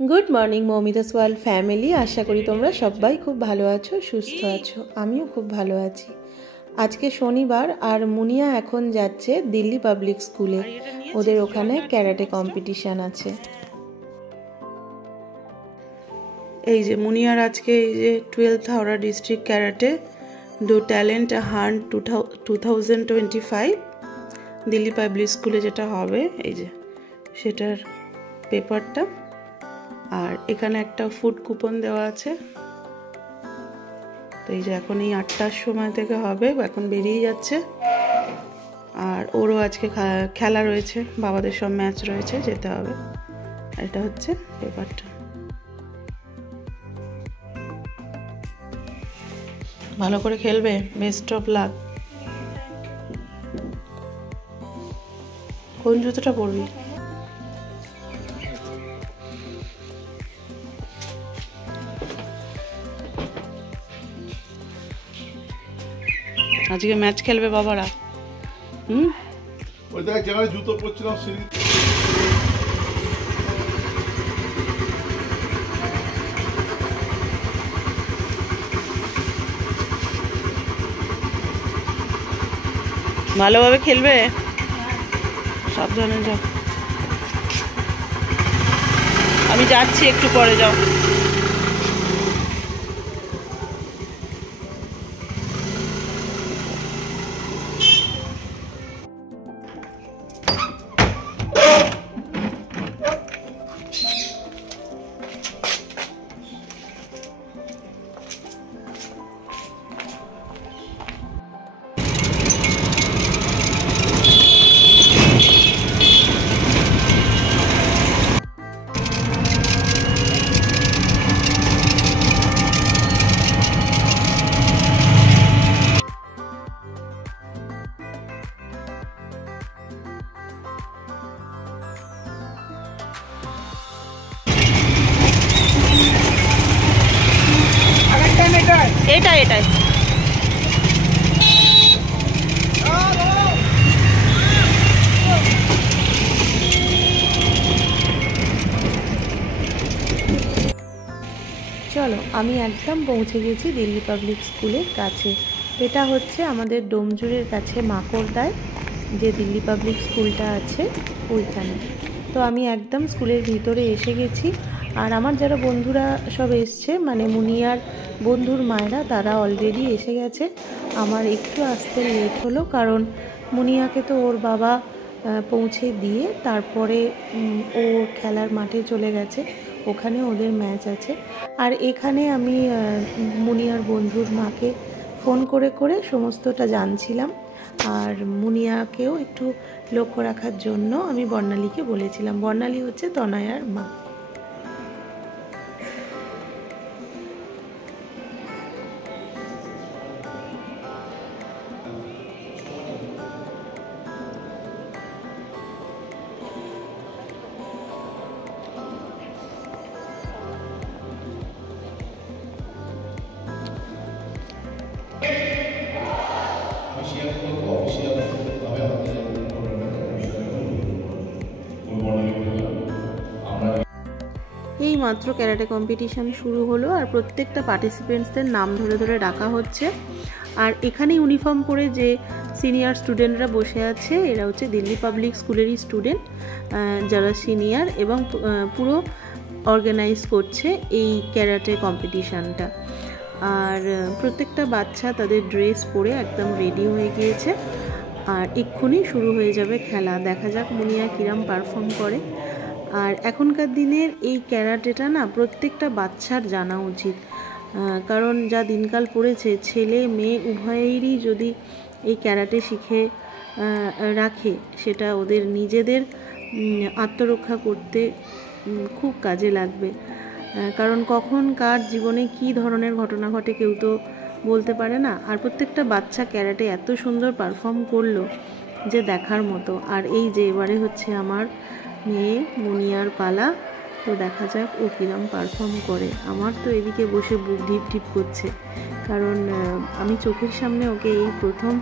Good morning Moumita's world family. आशा करी तोमरा सबाई खूब भालो आछो, सुस्थ आछो। आमिओ खूब भालो आछि। आज के शनिवार और मुनिया एखन जाच्छे दिल्ली पाब्लिक स्कूले। ओदेर ओखाने क्याराटे कम्पिटिशन आछे। এই যে মুনিয়ার আজকে এই যে 12th Howrah district karate do talent hunt 2025 Delhi public স্কুলে যেটা হবে এই যে সেটার পেপারটা। আর এখানে একটা ফুড কুপন দেওয়া আছে। তো এই যে এখন এই 8টার সময় থেকে হবে, এখন বেরিয়ে যাচ্ছে। আর ওরও আজকে খেলা রয়েছে, বাবাদের সব ম্যাচ রয়েছে, যেতে হবে। এটা হচ্ছে পেপারটা। ভালো করে খেলবে, বেস্ট অফ লাক। কোন জুতোটা পরবি? আজকে ম্যাচ খেলবে বাবারা। ওই দেখ জায়গায় জুতো পরছিলাম সিঁড়ি। ভালোভাবে খেলবে, সাবধানে যাও। আমি যাচ্ছি, একটু পরে যাও। এটাই এটাই চলো, আমি একদম পৌঁছে গেছি দিল্লি পাবলিক স্কুলের কাছে। এটা হচ্ছে আমাদের ডোমজুরের কাছে মাকড়দায় যে দিল্লি পাবলিক স্কুলটা আছে ওইখানে। তো আমি একদম স্কুলের ভিতরে এসে গেছি। আর আমার যারা বন্ধুরা সব এসছে, মানে মুনিয়ার বন্ধুর মায়েরা, তারা অলরেডি এসে গেছে। আমার একটু আসতে লেট হলো, কারণ মুনিয়াকে তো ওর বাবা পৌঁছে দিয়ে তারপরে ও খেলার মাঠে চলে গেছে, ওখানে ওদের ম্যাচ আছে। আর এখানে আমি মুনিয়ার বন্ধুর মাকে ফোন করে করে সমস্তটা জানছিলাম। আর মুনিয়াকেও একটু লক্ষ্য রাখার জন্য আমি বর্ণালীকে বলেছিলাম। বর্ণালী হচ্ছে তনয়ার মা। এই মাত্র ক্যারাটে কম্পিটিশন শুরু হলো, আর প্রত্যেকটা পার্টিসিপেন্টসদের নাম ধরে ধরে ডাকা হচ্ছে। আর এখানে ইউনিফর্ম পরে যে সিনিয়র স্টুডেন্টরা বসে আছে, এরা হচ্ছে দিল্লি পাবলিক স্কুলেরই স্টুডেন্ট, যারা সিনিয়র এবং পুরো অর্গানাইজ করছে এই ক্যারাটে কম্পিটিশানটা। আর প্রত্যেকটা বাচ্চা তাদের ড্রেস পরে একদম রেডি হয়ে গিয়েছে। আর এক্ষুনি শুরু হয়ে যাবে খেলা। দেখা যাক মুনিয়া কিরম পারফর্ম করে। আর এখনকার দিনের এই ক্যারাটেটা না প্রত্যেকটা বাচ্চার জানা উচিত, কারণ যা দিনকাল পড়েছে, ছেলে মেয়ে উভয়েরই যদি এই ক্যারাটে শিখে রাখে, সেটা ওদের নিজেদের আত্মরক্ষা করতে খুব কাজে লাগবে। কারণ কখন কার জীবনে কী ধরনের ঘটনা ঘটে কেউ তো বলতে পারে না। আর প্রত্যেকটা বাচ্চা ক্যারাটে এত সুন্দর পারফর্ম করলো যে দেখার মতো। আর এই যে এবারে হচ্ছে আমার মেয়ে মুনিয়ার পালা, তো দেখা যাক ও কিরম পারফর্ম করে। আমার তো এদিকে বসে বুক ঢিপ ঢিপ করছে, কারণ আমি চোখের সামনে ওকে এই প্রথম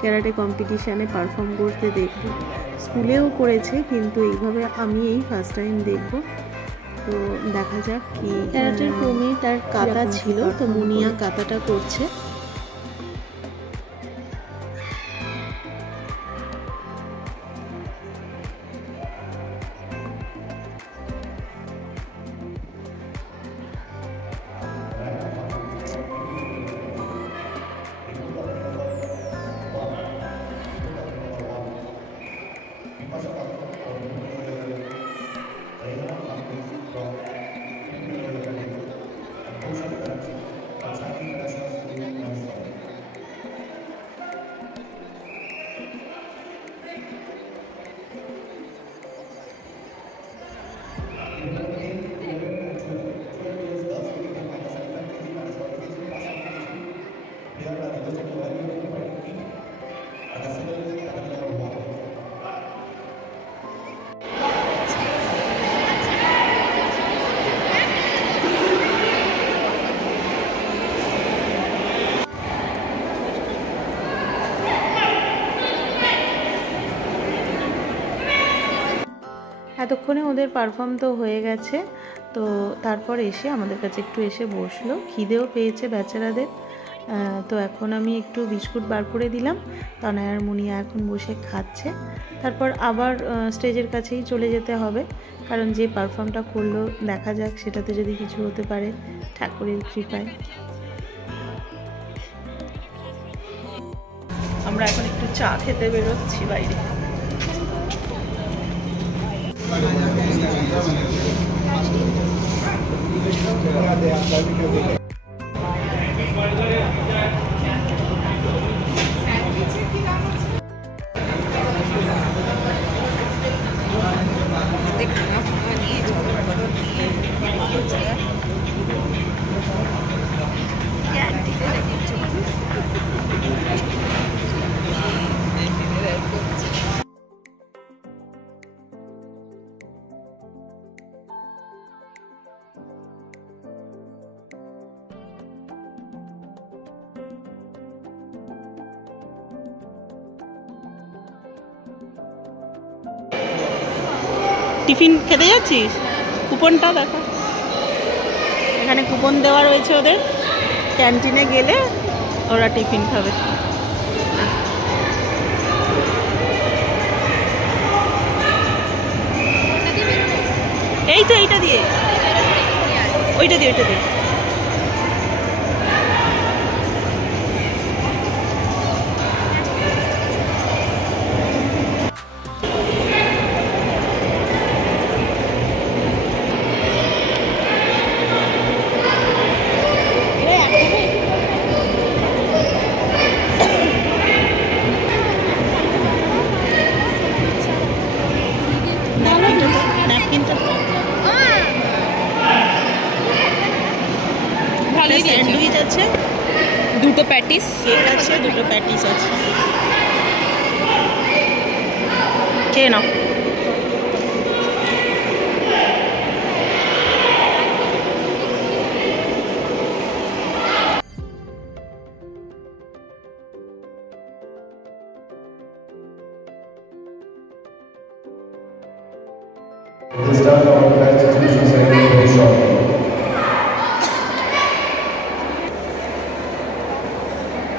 ক্যারাটে কম্পিটিশানে পারফর্ম করতে দেখব। স্কুলেও করেছে, কিন্তু এইভাবে আমি এই ফার্স্ট টাইম দেখব। তো দেখা যাক কি। ক্যারাটের ক্রমে তার কাতা ছিল, তো মুনিয়া কাতাটা করছে। এতক্ষণে ওদের পারফর্ম তো হয়ে গেছে, তো তারপর এসে আমাদের কাছে একটু এসে বসলো। খিদেও পেয়েছে বেচারাদের। তো এখন আমি একটু বিস্কুট বার করে দিলাম, তনয় আর মুনিয়া এখন বসে খাচ্ছে। তারপর আবার স্টেজের কাছেই চলে যেতে হবে, কারণ যে পারফর্মটা করলো দেখা যাক সেটাতে যদি কিছু হতে পারে ঠাকুরের কৃপায়। আমরা এখন একটু চা খেতে বেরোচ্ছি বাইরে। টিফিন খেতে যাচ্ছিস? কুপনটা দেখো, এখানে কুপন দেওয়া রয়েছে ওদের। ক্যান্টিনে গেলে ওরা টিফিন খাবে। এই তো এইটা দিয়ে, ওইটা দিয়ে, ওইটা দিয়ে। স্যান্ডউইচ আছে, দুটো প্যাটিস, কেক আছে, দুটো প্যাটিস আছে, খেয়ে নাও।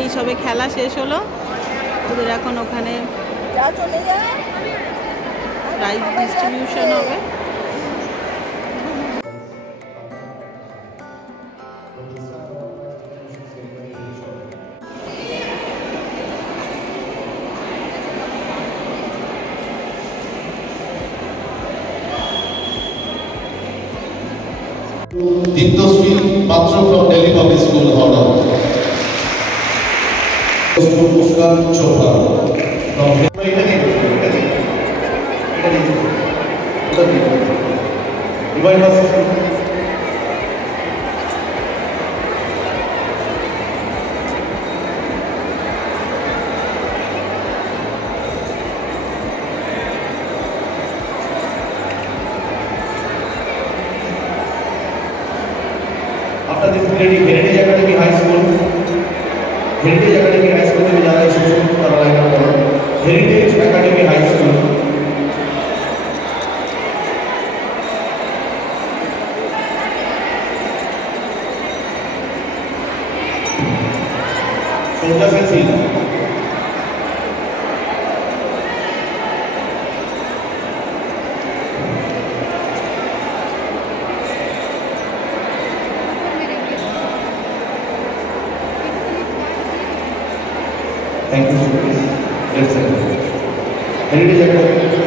এই সবে খেলা শেষ হলো, ওদের এখন ওখানে প্রাইজ ডিস্ট্রিবিউশন হবে। Diptoshri Patra from Delhi Public School, Howrah. Muskan Chopra from Divine Mercy. After this Heritage Academy High School, Heritage Academy High School में जाना है शिशु Carolina को Heritage Academy High School Sonja Sen Silva. Thank you, students. Let's celebrate. Heritage Academy.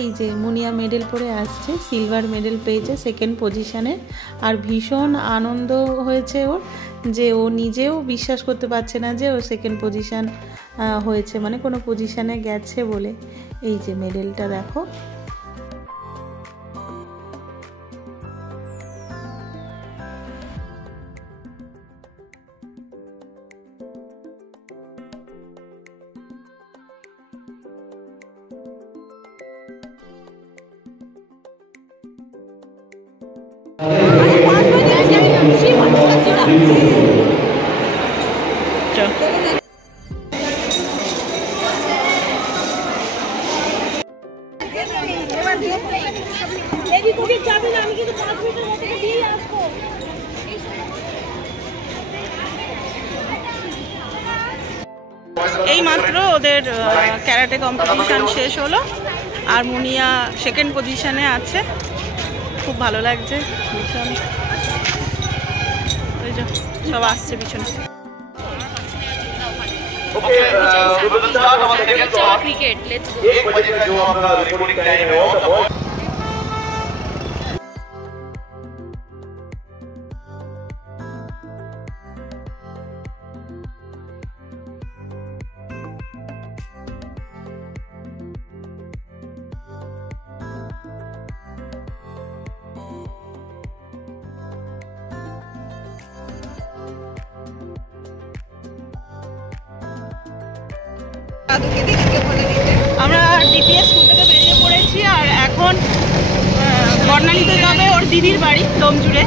এই যে মুনিয়া medal পরে আসছে, silver medal পেয়েছে সেকেন্ড পজিশনে। আর ভীষণ আনন্দ হয়েছে ওর, যে ও নিজেও বিশ্বাস করতে পারছে না যে ও সেকেন্ড পজিশন হয়েছে, মানে কোনো পজিশনে গেছে বলে। এই যে মেডেলটা দেখো। এই মাত্র ওদের ক্যারাটে কম্পিটিশন শেষ হলো, আর মুনিয়া সেকেন্ড পজিশনে আছে। খুব ভালো লাগছে ভীষণ। ওই যে সব আসছে পিছনে। Cricket let's go. 1 बजे का जो अपना रिकॉर्डिंग टाइम है वो আমরা ডিপিএস স্কুল থেকে বেরিয়ে পড়েছি, আর এখন বর্ণালীতে যাবে ওর দিদির বাড়ি ডোমজুড়ে,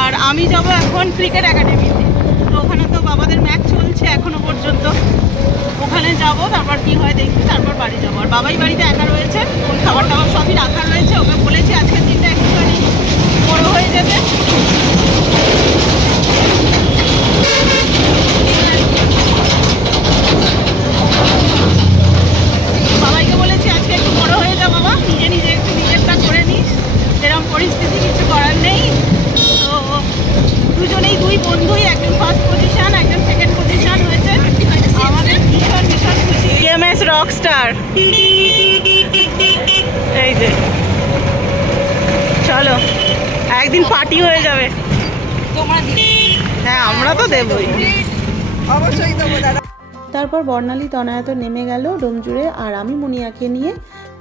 আর আমি যাব এখন ক্রিকেট একাডেমিতে। তো ওখানে তো বাবাদের ম্যাচ চলছে এখনো পর্যন্ত, ওখানে যাব, তারপর কি হয় দেখি, তারপর বাড়ি যাবো। আর বাবাই বাড়িতে একা রয়েছে, ওর খাবার টাবার সবই রাখা রয়েছে। ওকে বলেছি আজকের দিনটা একটুখানি বড় হয়ে যাবে। বাবাইকে বলেছি আজকে একটু বড় হয়ে যা বাবা, নিজে নিজে একটু নিজেরটা করে নিস, এরকম পরিস্থিতি কিছু করার নেই। তো দুজনেই দুই বন্ধুই, একজন ফার্স্ট পজিশন একজন সেকেন্ড পজিশন হয়েছে। আমাদের ভীষণ ভীষণ খুশি। EMS Rockstar. এই যে চলো একদিন পার্টি হয়ে যাবে। হ্যাঁ আমরা তো দেবই, অবশ্যই দেবো দাদা। তারপর বর্ণালী তনয়াত নেমে গেল ডোমজুড়ে, আর আমি মুনিয়াকে নিয়ে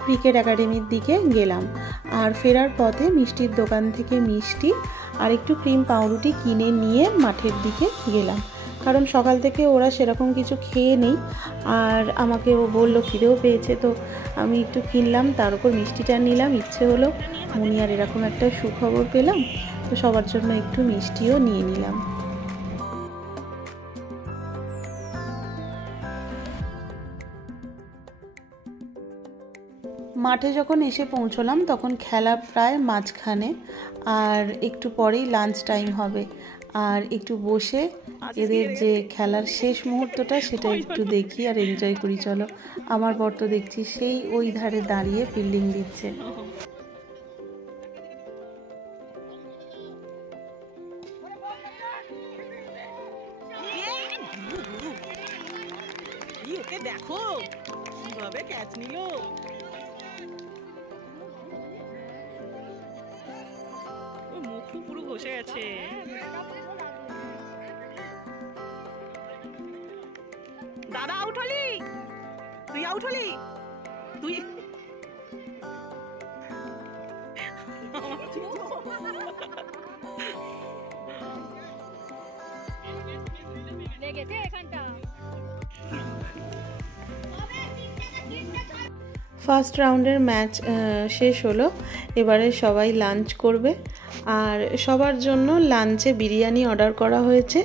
ক্রিকেট একাডেমির দিকে গেলাম। আর ফেরার পথে মিষ্টির দোকান থেকে মিষ্টি আর একটু ক্রিম পাউরুটি কিনে নিয়ে মাঠের দিকে গেলাম, কারণ সকাল থেকে ওরা সেরকম কিছু খেয়ে নেই। আর আমাকে ও বললো খিদেও পেয়েছে, তো আমি একটু কিনলাম, তার উপর মিষ্টিটা নিলাম। ইচ্ছে হলো মুনিয়ার এরকম একটা সুখবর পেলাম, তো সবার জন্য একটু মিষ্টিও নিয়ে নিলাম। মাঠে যখন এসে পৌঁছলাম তখন খেলা প্রায় মাঝখানে, আর একটু পরেই লাঞ্চ টাইম হবে। আর একটু বসে এদের যে খেলার শেষ মুহূর্তটা সেটা একটু দেখি আর এনজয় করি। চলো, আমার বর তো দেখছি সেই ওই ধারে দাঁড়িয়ে ফিল্ডিং দিচ্ছে। দেখো কিভাবে ক্যাচ নিল। মুখ পুরো ঘষে গেছে। দাদা আউট হলি, তুই আউট হলি, তুই ফার্স্ট রাউন্ডের ম্যাচ শেষ হলো। এবারে সবাই লাঞ্চ করবে, আর সবার জন্য লাঞ্চে বিরিয়ানি অর্ডার করা হয়েছে।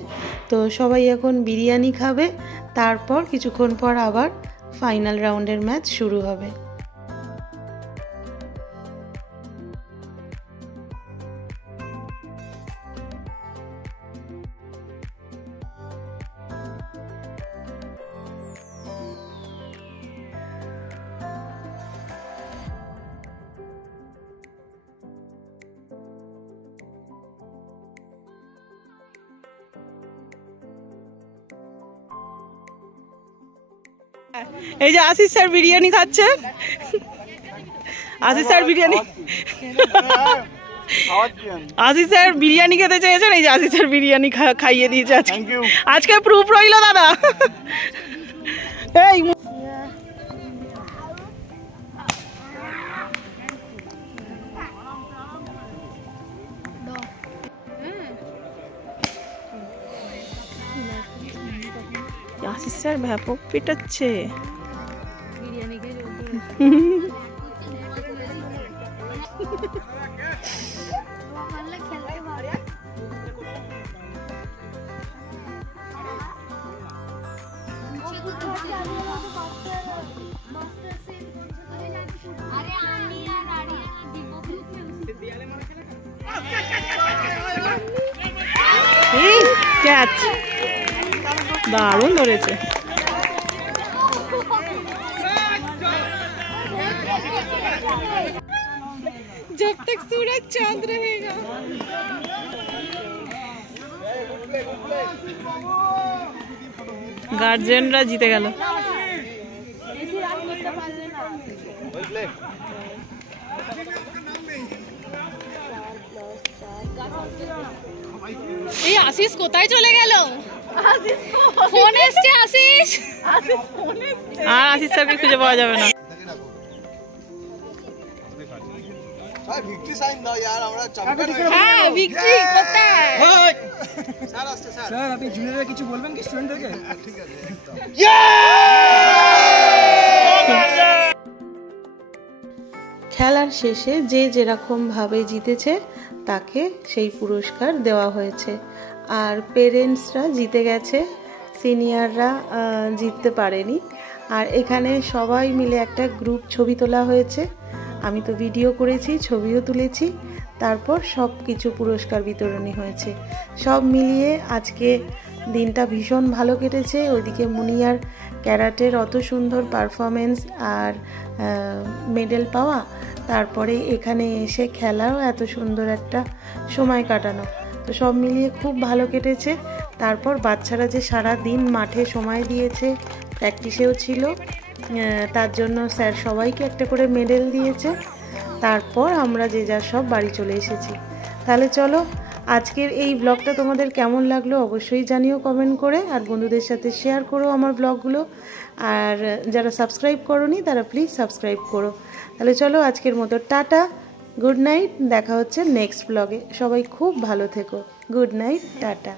তো সবাই এখন বিরিয়ানি খাবে, তারপর কিছুক্ষণ পর আবার ফাইনাল রাউন্ডের ম্যাচ শুরু হবে। এই যে আশিস স্যার বিরিয়ানি খাচ্ছে। আশিস স্যার বিরিয়ানি আশিস স্যার বিরিয়ানি খেতে চেয়েছেন, এই যে আশিস স্যার বিরিয়ানি খাইয়ে দিয়েছে আজকে। আজকে প্রুফ রইল দাদা। এই আশিস স্যার ব্যাপক পিটাচ্ছে। ক্যাচ দারুণ ধরেছে। जब तक सूरज चांद रहेगा। গার্জেনরা জিতে গেল। এই আশিস কোথায় চলে গেল? ফোন এসছে আশিস। আর আশিস স্যারকে খুঁজে পাওয়া যাবে না। ভিক্টরি সাইন দাও यार, আমরা চ্যাম্পিয়ন। হ্যাঁ ভিক্টরি কোথায়? স্যার আসছে স্যার। স্যার আপনি জুনিয়ররা কিছু বলবেন কি স্টুডেন্টদেরকে? ঠিক আছে। খেলার শেষে যে যেরকমভাবে জিতেছে তাকে সেই পুরস্কার দেওয়া হয়েছে। আর পেরেন্টসরা জিতে গেছে, সিনিয়ররা জিততে পারেনি। আর এখানে সবাই মিলে একটা গ্রুপ ছবি তোলা হয়েছে। আমি তো ভিডিও করেছি, ছবিও তুলেছি। তারপর সব কিছু পুরস্কার বিতরণী হয়েছে। সব মিলিয়ে আজকে দিনটা ভীষণ ভালো কেটেছে। ওইদিকে মুনিয়ার ক্যারাটের অত সুন্দর পারফরমেন্স আর মেডেল পাওয়া, তারপরে এখানে এসে খেলাও এত সুন্দর একটা সময় কাটানো, তো সব মিলিয়ে খুব ভালো কেটেছে। তারপর বাচ্চারা যে সারা দিন মাঠে সময় দিয়েছে, প্র্যাকটিসেও ছিল, তার জন্য স্যার সবাইকে একটা করে মেডেল দিয়েছে। তারপর আমরা যে যার সব বাড়ি চলে এসেছি। তাহলে চলো, আজকের এই ব্লগটা তোমাদের কেমন লাগলো অবশ্যই জানিও কমেন্ট করে, আর বন্ধুদের সাথে শেয়ার করো আমার ব্লগগুলো। আর যারা সাবস্ক্রাইব করোনি তারা প্লিজ সাবস্ক্রাইব করো। তাহলে চলো, আজকের মতো টাটা, গুড নাইট। দেখা হচ্ছে নেক্সট ব্লগে। সবাই খুব ভালো থেকো। Good night, tata.